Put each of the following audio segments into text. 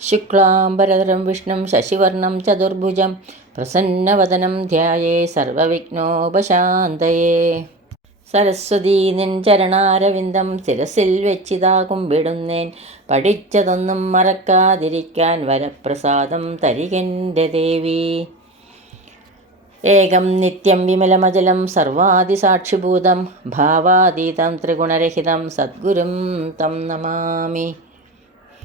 ശുക്ലാംബരധരം വിഷ്ണും ശശിവർണം ചതുർഭുജം പ്രസന്നവദനം ധ്യായേ സർവവിഘ്നോപശാന്തയേ സരസ്വതീ നിൻ ചരണാരവിന്ദം ശിരസിൽ വെച്ചിതാ കുമ്പിടുന്നേൻ പഠിച്ചതൊന്നും മറക്കാതിരിക്കാൻ വരപ്രസാദം തരികന്റെ ദേവി. ഏകം നിത്യം വിമലമജലം സർവാദിസാക്ഷിഭൂതം ഭാവാതീതം ത്രിഗുണരഹിതം സദ്ഗുരും തം നമാമി.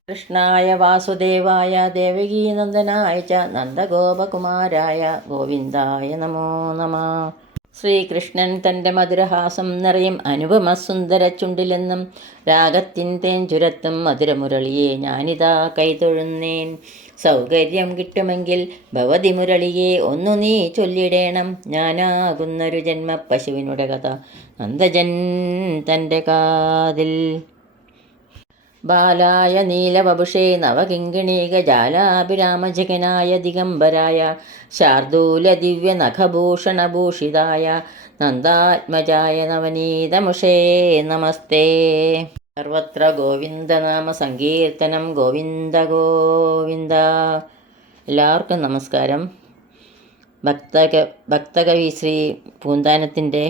കൃഷ്ണായ വാസുദേവായ ദേവകീനന്ദനായ ച നന്ദഗോപകുമാരായ ഗോവിന്ദായ നമോ നമ. ശ്രീകൃഷ്ണൻ തന്റെ മധുരഹാസം നിറയും അനുപമ സുന്ദര ചുണ്ടിലെന്നും രാഗത്തിൻ തേഞ്ചുരത്തും മധുരമുരളിയെ ഞാനിതാ കൈതൊഴുന്നേൻ. സൗകര്യം കിട്ടുമെങ്കിൽ ഭവതി മുരളിയെ ഒന്നു നീ ചൊല്ലിടേണം. ഞാനാകുന്നൊരു ജന്മ പശുവിനുടെ കഥ. നന്ദജൻ തന്റെ കാതിൽ ബാലായ നീലവപുഷേ നവകിങ്കിണീകജാലാഭിരാമജകനായ ദിഗംബരായ ശാർദൂല ദിവ്യ നഖഭൂഷണഭൂഷിതായ നന്ദാത്മജായ നവനീതമുഷേ നമസ്തേ. സർവത്ര ഗോവിന്ദനാമ സങ്കീർത്തനം ഗോവിന്ദ ഗോവിന്ദ. എല്ലാവർക്കും നമസ്കാരം. ഭക്തക ഭക്തകവി ശ്രീ പൂന്താനത്തിന്റെ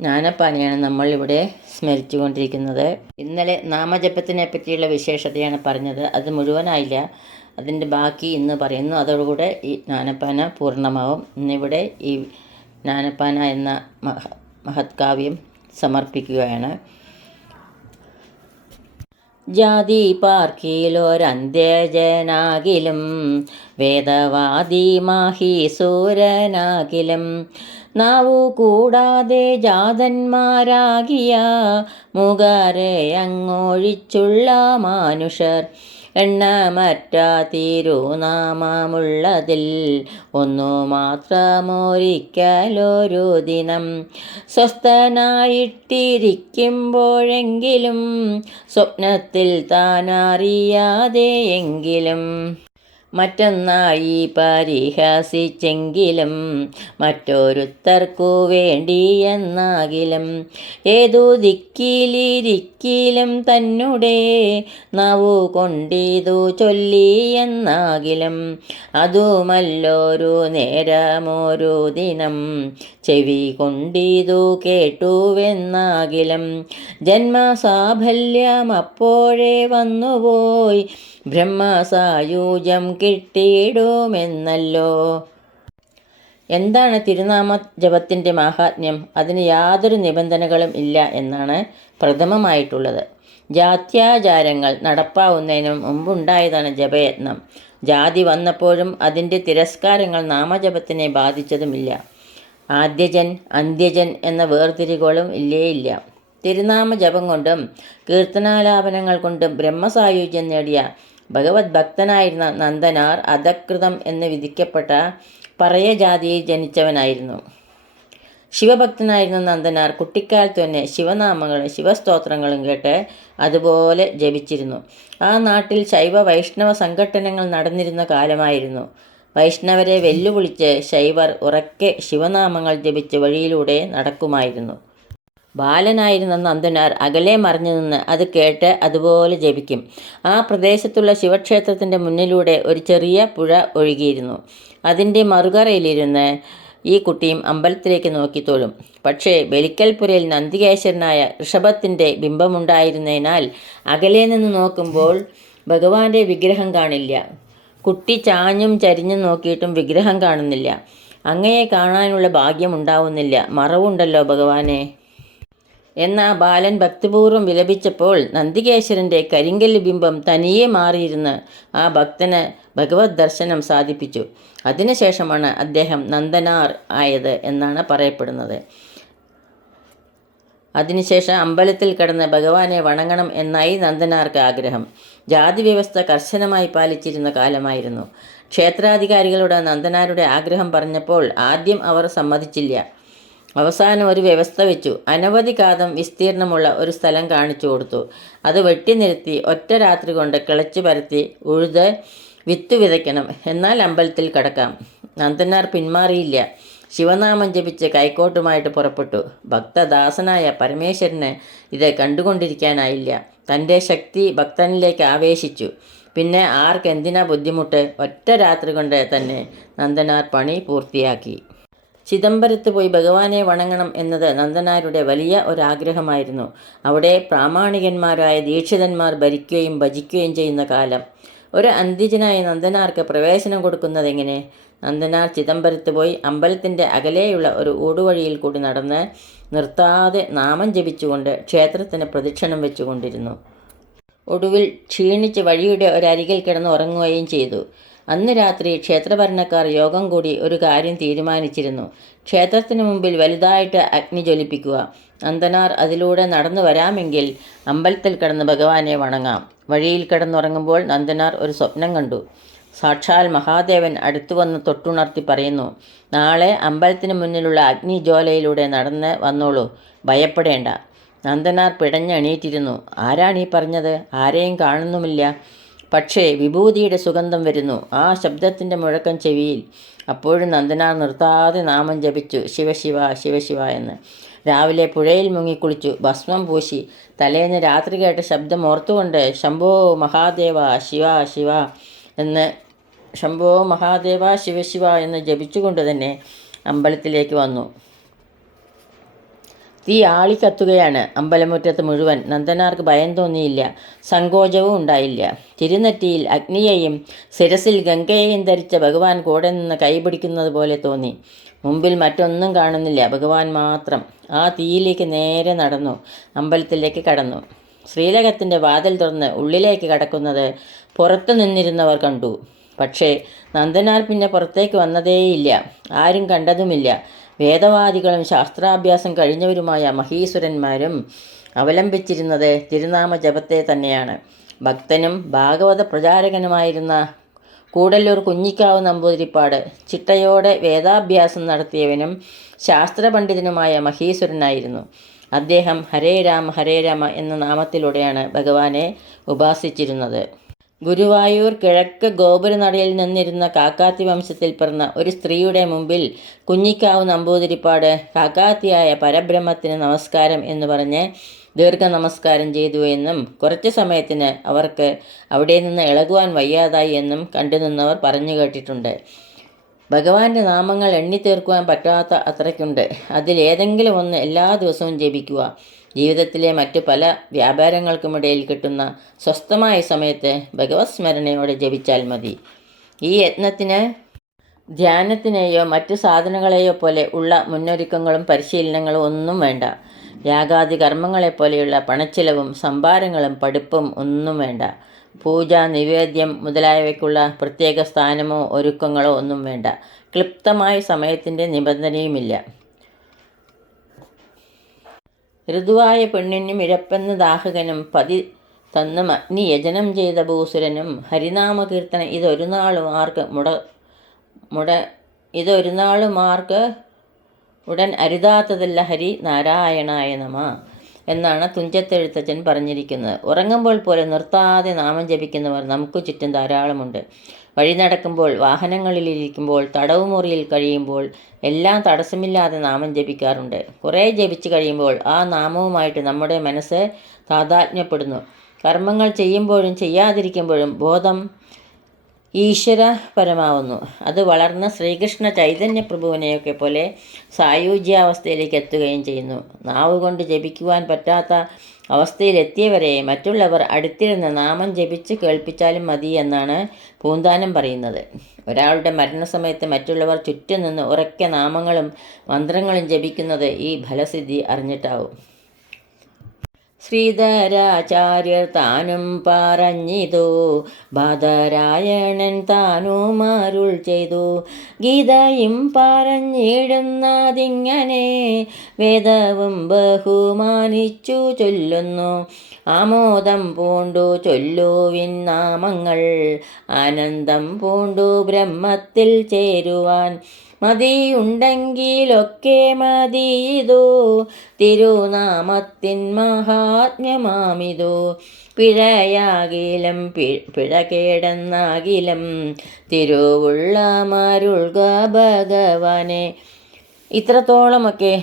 ജ്ഞാനപ്പാനയാണ് നമ്മളിവിടെ സ്മരിച്ചു കൊണ്ടിരിക്കുന്നത് ഇന്നലെ നാമജപത്തിനെ പറ്റിയുള്ള വിശേഷതയാണ് പറഞ്ഞത്. അത് മുഴുവനായില്ല. അതിന്റെ ബാക്കി ഇന്ന് പറയുന്നു. അതോടുകൂടെ ഈ ജ്ഞാനപ്പാന പൂർണമാവും. ഇന്നിവിടെ ഈ ജ്ഞാനപ്പാന എന്ന മഹ മഹത്കാവ്യം സമർപ്പിക്കുകയാണ്. ജാതി പാർക്കിയിലൊരന്ത്യജനാകിലും വേദവാദി മാഹീസൂരനാകിലും നാവു കൂടാതെ ജാതന്മാരാകിയ മുഖരെ അങ്ങൊഴിച്ചുള്ള മാനുഷർ. എണ്ണമറ്റ തിരുനാമമുള്ളതിൽ ഒന്നു മാത്രമൊരിക്കലൊരു ദിനം. സ്വസ്ഥനായിട്ടിരിക്കുമ്പോഴെങ്കിലും സ്വപ്നത്തിൽ താനറിയാതെയെങ്കിലും മറ്റൊന്നായി പരിഹസിച്ചെങ്കിലും മറ്റൊരുത്തർക്കു വേണ്ടി എന്നാകിലും ഏതു ദിക്കിലിരിക്കിലും തന്നെ നാവു കൊണ്ടിതു ചൊല്ലി എന്നാകിലും. അതുമല്ലൊരു നേരമൊരു ദിനം ചെവി കൊണ്ടിതു കേട്ടുവെന്നാകിലും. ജന്മസാഫല്യം അപ്പോഴേ വന്നുപോയി. ബ്രഹ്മസായൂജം കിട്ടിയിടുമെന്നല്ലോ. എന്താണ് തിരുനാമ ജപത്തിന്റെ മാഹാത്മ്യം? അതിന് യാതൊരു നിബന്ധനകളും ഇല്ല എന്നാണ് പ്രഥമമായിട്ടുള്ളത്. ജാത്യാചാരങ്ങൾ നടപ്പാവുന്നതിന് മുമ്പുണ്ടായതാണ് ജപയത്നം. ജാതി വന്നപ്പോഴും അതിന്റെ തിരസ്കാരങ്ങൾ നാമജപത്തിനെ ബാധിച്ചതുമില്ല. ആദ്യജൻ അന്ത്യജൻ എന്ന വേർതിരികളും ഇല്ലേയില്ല. തിരുനാമ ജപം കൊണ്ടും കീർത്തനാലാപനങ്ങൾ കൊണ്ടും ബ്രഹ്മസായുജ്യം നേടിയ ഭഗവത് ഭക്തനായിരുന്ന നന്ദനാർ അധകൃതം എന്ന് വിധിക്കപ്പെട്ട പറയജാതിയിൽ ജനിച്ചവനായിരുന്നു. ശിവഭക്തനായിരുന്ന നന്ദനാർ കുട്ടിക്കാലത്ത് തന്നെ ശിവനാമങ്ങളും ശിവസ്തോത്രങ്ങളും കേട്ട് അതുപോലെ ജപിച്ചിരുന്നു. ആ നാട്ടിൽ ശൈവ വൈഷ്ണവ സംഘടനകൾ നടന്നിരുന്ന കാലമായിരുന്നു. വൈഷ്ണവരെ വെല്ലുവിളിച്ച് ശൈവർ ഉറക്കെ ശിവനാമങ്ങൾ ജപിച്ച് വഴിയിലൂടെ നടക്കുമായിരുന്നു. ബാലനായിരുന്ന നന്ദനാർ അകലെ മറിഞ്ഞു നിന്ന് അത് കേട്ട് അതുപോലെ ജപിക്കും. ആ പ്രദേശത്തുള്ള ശിവക്ഷേത്രത്തിന്റെ മുന്നിലൂടെ ഒരു ചെറിയ പുഴ ഒഴുകിയിരുന്നു. അതിന്റെ മറുകറയിലിരുന്ന് ഈ കുട്ടിയും അമ്പലത്തിലേക്ക് നോക്കി പക്ഷേ ബലിക്കൽപുരയിൽ നന്ദികേശ്വരനായ ഋഷഭത്തിന്റെ ബിംബമുണ്ടായിരുന്നതിനാൽ അകലെ നിന്ന് നോക്കുമ്പോൾ ഭഗവാന്റെ വിഗ്രഹം കാണില്ല. കുട്ടി ചാഞ്ഞും ചരിഞ്ഞും നോക്കിയിട്ടും വിഗ്രഹം കാണുന്നില്ല. അങ്ങയെ കാണാനുള്ള ഭാഗ്യമുണ്ടാവുന്നില്ല മറവുണ്ടല്ലോ ഭഗവാനെ. എന്ന ബാലൻ ഭക്തിപൂർവം വിലപിച്ചപ്പോൾ നന്ദികേശ്വരന്റെ കരിങ്കല്ല് ബിംബം തനിയെ മാറിയിരുന്ന് ആ ഭക്തന് ഭഗവത് ദർശനം സാധിപ്പിച്ചു. അതിനുശേഷമാണ് അദ്ദേഹം നന്ദനാർ ആയത് എന്നാണ് പറയപ്പെടുന്നത്. അതിനുശേഷം അമ്പലത്തിൽ കിടന്ന് ഭഗവാനെ വണങ്ങണം എന്നായി നന്ദനാർക്ക് ആഗ്രഹം. ജാതി വ്യവസ്ഥ കർശനമായി പാലിച്ചിരുന്ന കാലമായിരുന്നു. ക്ഷേത്രാധികാരികളുടെ നന്ദനാരുടെ ആഗ്രഹം പറഞ്ഞപ്പോൾ ആദ്യം അവർ സമ്മതിച്ചില്ല. അവസാനം ഒരു വ്യവസ്ഥ വെച്ചു അനവധി കാതം വിസ്തീർണമുള്ള ഒരു സ്ഥലം കാണിച്ചു കൊടുത്തു. അത് വെട്ടിനിരത്തി ഒറ്റ രാത്രി കൊണ്ട് കിളച്ചു പരത്തി ഉഴുത് വിത്ത് വിതയ്ക്കണം. എന്നാൽ അമ്പലത്തിൽ കടക്കാം. നന്ദനാർ പിന്മാറിയില്ല. ശിവനാമം ജപിച്ച് കൈക്കോട്ടുമായിട്ട് പുറപ്പെട്ടു. ഭക്തദാസനായ പരമേശ്വരന് ഇത് കണ്ടുകൊണ്ടിരിക്കാനായില്ല. തന്റെ ശക്തി ഭക്തനിലേക്ക് ആവേശിച്ചു. പിന്നെ ആർക്കെന്തിനാ ബുദ്ധിമുട്ട്? ഒറ്റ രാത്രി കൊണ്ട് തന്നെ നന്ദനാർ പണി പൂർത്തിയാക്കി. ചിദംബരത്ത് പോയി ഭഗവാനെ വണങ്ങണം എന്നത് നന്ദനാരുടെ വലിയ ഒരാഗ്രഹമായിരുന്നു. അവിടെ പ്രാമാണികന്മാരായ ദീക്ഷിതന്മാർ ഭരിക്കുകയും ഭജിക്കുകയും ചെയ്യുന്ന കാലം. ഒരു അന്ത്യജനായ നന്ദനാർക്ക് പ്രവേശനം കൊടുക്കുന്നത് എങ്ങനെ? നന്ദനാർ ചിദംബരത്ത് പോയി അമ്പലത്തിന്റെ അകലെയുള്ള ഒരു ഊടുവഴിയിൽ കൂടി നടന്ന് നിർത്താതെ നാമം ജപിച്ചുകൊണ്ട് ക്ഷേത്രത്തിന് പ്രദക്ഷിണം വെച്ചുകൊണ്ടിരുന്നു. ഒടുവിൽ ക്ഷീണിച്ച് വഴിയുടെ ഒരരികിൽ കിടന്ന് ഉറങ്ങുകയും ചെയ്തു. അന്ന് രാത്രി ക്ഷേത്രഭരണക്കാർ യോഗം കൂടി ഒരു കാര്യം തീരുമാനിച്ചിരുന്നു. ക്ഷേത്രത്തിന് മുമ്പിൽ വലുതായിട്ട് അഗ്നി ജ്വലിപ്പിക്കുക. നന്ദനാർ അതിലൂടെ നടന്നു വരാമെങ്കിൽ അമ്പലത്തിൽ കിടന്ന് ഭഗവാനെ വണങ്ങാം. വഴിയിൽ കിടന്നുറങ്ങുമ്പോൾ നന്ദനാർ ഒരു സ്വപ്നം കണ്ടു. സാക്ഷാൽ മഹാദേവൻ അടുത്തു വന്ന് തൊട്ടുണർത്തി പറയുന്നു നാളെ അമ്പലത്തിന് മുന്നിലുള്ള അഗ്നി അഗ്നിജ്വാലയിലൂടെ നടന്ന് വന്നോളൂ. ഭയപ്പെടേണ്ട. നന്ദനാർ പിടഞ്ഞെണീറ്റിരുന്നു. ആരാണീ പറഞ്ഞത്? ആരെയും കാണുന്നുമില്ല. പക്ഷേ വിഭൂതിയുടെ സുഗന്ധം വരുന്നു. ആ ശബ്ദത്തിന്റെ മുഴക്കം ചെവിയിൽ. അപ്പോഴും നന്ദനാർ നിർത്താതെ നാമം ജപിച്ചു ശിവശിവ ശിവശിവ എന്ന്. രാവിലെ പുഴയിൽ മുങ്ങിക്കുളിച്ചു ഭസ്മം പൂശി. തലേന്ന് രാത്രി കേട്ട ശബ്ദം ഓർത്തുകൊണ്ട് ശംഭോ മഹാദേവ ശിവ ശിവ എന്ന്. ശംഭോ മഹാദേവ ശിവശിവ എന്ന് ജപിച്ചുകൊണ്ട് തന്നെ അമ്പലത്തിലേക്ക് വന്നു. തീ ആളിക്കത്തുകയാണ്. അമ്പലമുറ്റത്ത് മുഴുവൻ നന്ദനാർക്ക് ഭയം തോന്നിയില്ല. സങ്കോചവും ഉണ്ടായില്ല. തിരുനെറ്റിയിൽ അഗ്നിയെയും ശിരസിൽ ഗംഗയെയും ധരിച്ച ഭഗവാൻ കൂടെ നിന്ന് കൈപിടിക്കുന്നത് പോലെ തോന്നി. മുമ്പിൽ മറ്റൊന്നും കാണുന്നില്ല. ഭഗവാൻ മാത്രം ആ തീയിലേക്ക് നേരെ നടന്നു. അമ്പലത്തിലേക്ക് കടന്നു. ശ്രീലകത്തിന്റെ വാതിൽ തുറന്ന് ഉള്ളിലേക്ക് കടക്കുന്നത് പുറത്തു നിന്നിരുന്നവർ കണ്ടു. പക്ഷേ നന്ദനാർ പിന്നെ പുറത്തേക്ക് വന്നതേയില്ല. ആരും കണ്ടതുമില്ല. വേദവാദികളും ശാസ്ത്രാഭ്യാസം കഴിഞ്ഞവരുമായ മഹീശ്വരന്മാരും അവലംബിച്ചിരുന്നത് തിരുനാമ ജപത്തെ തന്നെയാണ്. ഭക്തനും ഭാഗവത പ്രചാരകനുമായിരുന്ന കൂടല്ലൂർ കുഞ്ഞിക്കാവ് നമ്പൂതിരിപ്പാട് ചിട്ടയോടെ വേദാഭ്യാസം നടത്തിയവനും ശാസ്ത്രപണ്ഡിതനുമായ മഹീശ്വരനായിരുന്നു. അദ്ദേഹം ഹരേ രാമ ഹരേ രാമ എന്ന നാമത്തിലൂടെയാണ് ഭഗവാനെ ഉപാസിച്ചിരുന്നത്. ഗുരുവായൂർ കിഴക്ക് ഗോപുരനടയിൽ നിന്നിരുന്ന കാക്കാത്തി വംശത്തിൽ പിറന്ന ഒരു സ്ത്രീയുടെ മുമ്പിൽ കുഞ്ഞിക്കാവ് നമ്പൂതിരിപ്പാട് കാക്കാത്തിയായ പരബ്രഹ്മത്തിന് നമസ്കാരം എന്ന് പറഞ്ഞ് ദീർഘ നമസ്കാരം ചെയ്തു എന്നും കുറച്ച് സമയത്തിന് അവർക്ക് അവിടെ നിന്ന് ഇളകുവാൻ വയ്യാതായി എന്നും കണ്ടുനിന്നവർ പറഞ്ഞു കേട്ടിട്ടുണ്ട്. ഭഗവാന്റെ നാമങ്ങൾ എണ്ണി എണ്ണിത്തീർക്കുവാൻ പറ്റാത്ത അത്രയ്ക്കുണ്ട്. അതിലേതെങ്കിലും ഒന്ന് എല്ലാ ദിവസവും ജപിക്കുക. ജീവിതത്തിലെ മറ്റു പല വ്യാപാരങ്ങൾക്കുമിടയിൽ കിട്ടുന്ന സ്വസ്ഥമായ സമയത്ത് ഭഗവത് സ്മരണയോടെ ജപിച്ചാൽ മതി. ഈ യത്നത്തിന് ധ്യാനത്തിനെയോ മറ്റു സാധനങ്ങളെയോ പോലെ ഉള്ള മുന്നൊരുക്കങ്ങളും പരിശീലനങ്ങളും ഒന്നും വേണ്ട. യാഗാദി കർമ്മങ്ങളെപ്പോലെയുള്ള പണച്ചിലവും സംഭാരങ്ങളും പഠിപ്പും ഒന്നും വേണ്ട. പൂജ നിവേദ്യം മുതലായവയ്ക്കുള്ള പ്രത്യേക സ്ഥാനമോ ഒരുക്കങ്ങളോ ഒന്നും വേണ്ട. ക്ലിപ്തമായ സമയത്തിന്റെ നിബന്ധനയുമില്ല. ഋതുവായ പെണ്ണിനും ഇഴപ്പെന്ന ദാഹകനും പതി തന്ന അഗ്നി യജനം ചെയ്ത ഭൂസുരനും ഹരിനാമകീർത്തനം ഇതൊരു നാളും ആർക്ക് മുട മുട ഇതൊരു നാളും ആർക്ക് ഉടൻ അരുതാത്തതല്ല ഹരി നാരായണായ നമ എന്നാണ് തുഞ്ചത്തെഴുത്തച്ഛൻ പറഞ്ഞിരിക്കുന്നത്. ഉറങ്ങുമ്പോൾ പോലെ നിർത്താതെ നാമം ജപിക്കുന്നവർ നമുക്ക് ചുറ്റും ധാരാളമുണ്ട്. വഴി നടക്കുമ്പോൾ വാഹനങ്ങളിലിരിക്കുമ്പോൾ തടവുമുറിയിൽ കഴിയുമ്പോൾ എല്ലാം തടസ്സമില്ലാതെ നാമം ജപിക്കാറുണ്ട്. കുറേ ജപിച്ചു കഴിയുമ്പോൾ ആ നാമവുമായിട്ട് നമ്മുടെ മനസ്സ് താതാത്മ്യപ്പെടുന്നു. കർമ്മങ്ങൾ ചെയ്യുമ്പോഴും ചെയ്യാതിരിക്കുമ്പോഴും ബോധം ഈശ്വരപരമാവുന്നു അത് വളർന്ന ശ്രീകൃഷ്ണ ചൈതന്യ പ്രഭുവിനെയൊക്കെ പോലെ സായുജ്യാവസ്ഥയിലേക്ക് എത്തുകയും ചെയ്യുന്നു. നാവ് കൊണ്ട് ജപിക്കുവാൻ പറ്റാത്ത അവസ്ഥയിലെത്തിയവരെ മറ്റുള്ളവർ അടുത്തിരുന്ന് നാമം ജപിച്ച് കേൾപ്പിച്ചാലും മതി എന്നാണ് പൂന്താനം പറയുന്നത്. ഒരാളുടെ മരണസമയത്ത് മറ്റുള്ളവർ ചുറ്റും നിന്ന് ഉറക്കെ നാമങ്ങളും മന്ത്രങ്ങളും ജപിക്കുന്നത് ഈ ഫലസിദ്ധി അറിഞ്ഞിട്ടാവും. ശ്രീധരാചാര്യർ താനും പറഞ്ഞിതു. ബാധരായണൻ താനും അരുൾ ചെയ്തു. ഗീതയും പറഞ്ഞിടുന്നതിങ്ങനെ വേദവും ബഹുമാനിച്ചു ചൊല്ലുന്നു. ആമോദം പൂണ്ടു ചൊല്ലുവിൻ നാമങ്ങൾ. ആനന്ദം പൂണ്ടു ബ്രഹ്മത്തിൽ ചേരുവാൻ. മതിയുണ്ടെങ്കിലൊക്കെ മതിയിതു. തിരുനാമത്തിൻ മഹാത്മ്യമാമിതു. പിഴയാകിലും പിഴ കേടെന്നാകിലും തിരുവുള്ള മരുൾക ഭഗവാനെ. ഇത്രത്തോളമൊക്കെ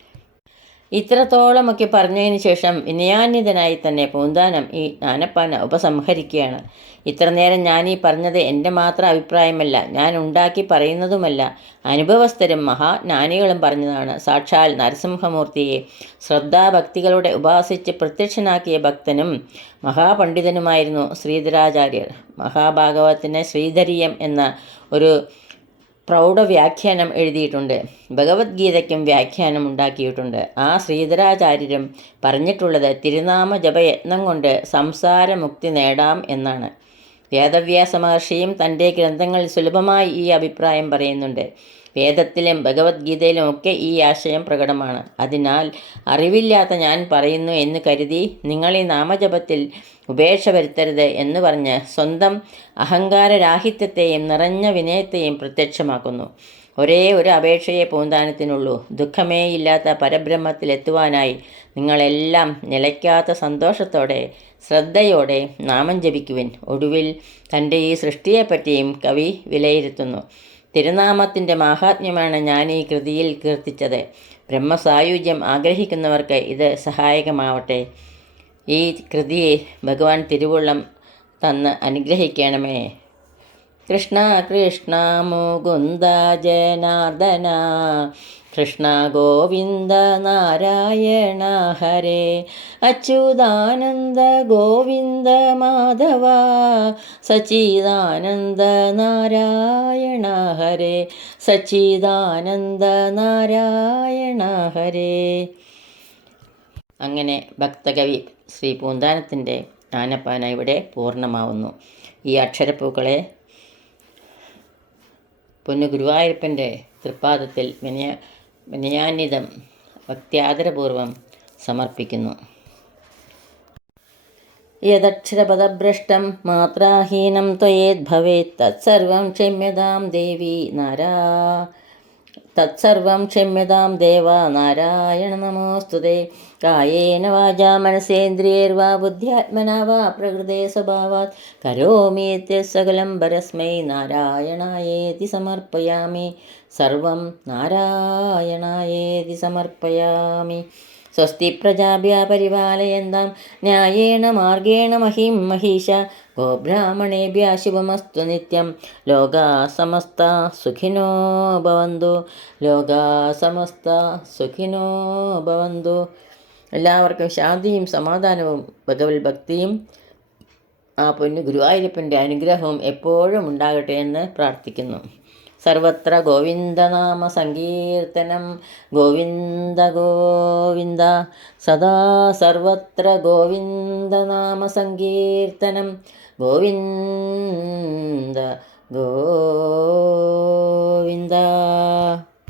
ഇത്രത്തോളമൊക്കെ പറഞ്ഞതിന് ശേഷം വിനയാന്യതനായി തന്നെ പൂന്താനം ഈ ജ്ഞാനപ്പാന ഉപസംഹരിക്കുകയാണ്. ഇത്ര നേരം ഞാൻ ഈ പറഞ്ഞത് എന്റെ മാത്രം അഭിപ്രായമല്ല ഞാൻ ഉണ്ടാക്കി പറയുന്നതുമല്ല. അനുഭവസ്ഥരും മഹാജ്ഞാനികളും പറഞ്ഞതാണ്. സാക്ഷാൽ നരസിംഹമൂർത്തിയെ ശ്രദ്ധാഭക്തികളുടെ ഉപാസിച്ച് പ്രത്യക്ഷനാക്കിയ ഭക്തനും മഹാപണ്ഡിതനുമായിരുന്നു ശ്രീധരാചാര്യർ. മഹാഭാഗവത്തിന് ശ്രീധരീയം എന്ന ഒരു പ്രൗഢവ്യാഖ്യാനം എഴുതിയിട്ടുണ്ട്. ഭഗവത്ഗീതയ്ക്കും വ്യാഖ്യാനം ഉണ്ടാക്കിയിട്ടുണ്ട്. ആ ശ്രീധരാചാര്യരും പറഞ്ഞിട്ടുള്ളത് തിരുനാമ ജപയത്നം കൊണ്ട് സംസാരമുക്തി നേടാം എന്നാണ്. വേദവ്യാസ മഹർഷിയും തന്റെ ഗ്രന്ഥങ്ങളിൽ സുലഭമായി ഈ അഭിപ്രായം പറയുന്നുണ്ട്. വേദത്തിലും ഭഗവത്ഗീതയിലും ഒക്കെ ഈ ആശയം പ്രകടമാണ്. അതിനാൽ അറിവില്ലാത്ത ഞാൻ പറയുന്നു എന്ന് കരുതി നിങ്ങൾ ഈ നാമജപത്തിൽ ഉപേക്ഷ വരുത്തരുത് എന്ന് പറഞ്ഞ് സ്വന്തം അഹങ്കാരരാഹിത്യത്തെയും നിറഞ്ഞ വിനയത്തെയും പ്രത്യക്ഷമാക്കുന്നു. ഒരേ ഒരു അപേക്ഷയെ പൂന്താനത്തിനുള്ളൂ. ദുഃഖമേയില്ലാത്ത പരബ്രഹ്മത്തിലെത്തുവാനായി നിങ്ങളെല്ലാം നിലയ്ക്കാത്ത സന്തോഷത്തോടെ ശ്രദ്ധയോടെ നാമം ജപിക്കുവിൻ. ഒടുവിൽ തന്റെ ഈ സൃഷ്ടിയെപ്പറ്റിയും കവി വിലയിരുത്തുന്നു. തിരുനാമത്തിന്റെ മാഹാത്മ്യമാണ് ഞാൻ ഈ കൃതിയിൽ കീർത്തിച്ചത്. ബ്രഹ്മസായുജ്യം ആഗ്രഹിക്കുന്നവർക്ക് ഇത് സഹായകമാവട്ടെ. ഈ കൃതിയെ ഭഗവാൻ തിരുവുള്ളം തന്ന് അനുഗ്രഹിക്കണമേ. കൃഷ്ണ കൃഷ്ണ മുകുന്ദ ജനാർദ്ദന കൃഷ്ണ ഗോവിന്ദ നാരായണ ഹരേ. അച്യുതാനന്ദ ഗോവിന്ദ മാധവ. സച്ചിദാനന്ദ നാരായണ ഹരേ. സച്ചിദാനന്ദ നാരായണ ഹരേ. അങ്ങനെ ഭക്തകവി ശ്രീ പൂന്താനത്തിന്റെ ആനപ്പാന ഇവിടെ പൂർണമാവുന്നു. ഈ അക്ഷരപ്പൂക്കളെ പൊന്നു ഗുരുവായൂരപ്പന്റെ തൃപ്പാദത്തിൽ വിനയ വിനയാന്വിതം ഭക്ത്യാദരപൂർവം സമർപ്പിക്കുന്നു. യദക്ഷരപദഭ്രഷ്ടം മാത്രാഹീനം ത്വയേദ്ഭവേത്. തത്സർവം ക്ഷമ്യതാം ദേവി നാരാ. തത്സർവം ക്ഷമ്യതാം ദേവ നാരായണ നമോസ്തുതേ. കായേന വാചാ മനസേന്ദ്രിയർവാ ബുദ്ധ്യാത്മന വാ പ്രകൃതേ സ്വഭാവാത്. കരോമീത്യ സകലം പരസ്മൈ നാരായണായേതി സമർപ്പയാമി. സർവം നാരായണായേതി സമർപ്പയാമി. സ്വസ്തി പ്രജാഭ്യ പരിപാലയന്താം ന്യായേണ മാർഗേണ മഹിം മഹീഷ ഗോബ്രാഹ്മണേഭ്യ ശിവമസ്തു നിത്യം ലോകാ സമസ്ത സുഖിനോ ഭവന്തു ലോകാ സമസ്ത സുഖിനോ ഭവന്തു എല്ലാവർക്കും ശാന്തിയും സമാധാനവും ഭഗവത് ഭക്തിയും ആ പൊന്നു ഗുരുവായൂരപ്പന്റെ അനുഗ്രഹവും എപ്പോഴും ഉണ്ടാകട്ടെ എന്ന് പ്രാർത്ഥിക്കുന്നു. സർവത്ര ഗോവിന്ദനാമ സങ്കീർത്തനം. ഗോവിന്ദ ഗോവിന്ദ സദാ സർവത്ര ഗോവിന്ദനാമ സങ്കീർത്തനം. ഗോവിന്ദ ഗോവിന്ദ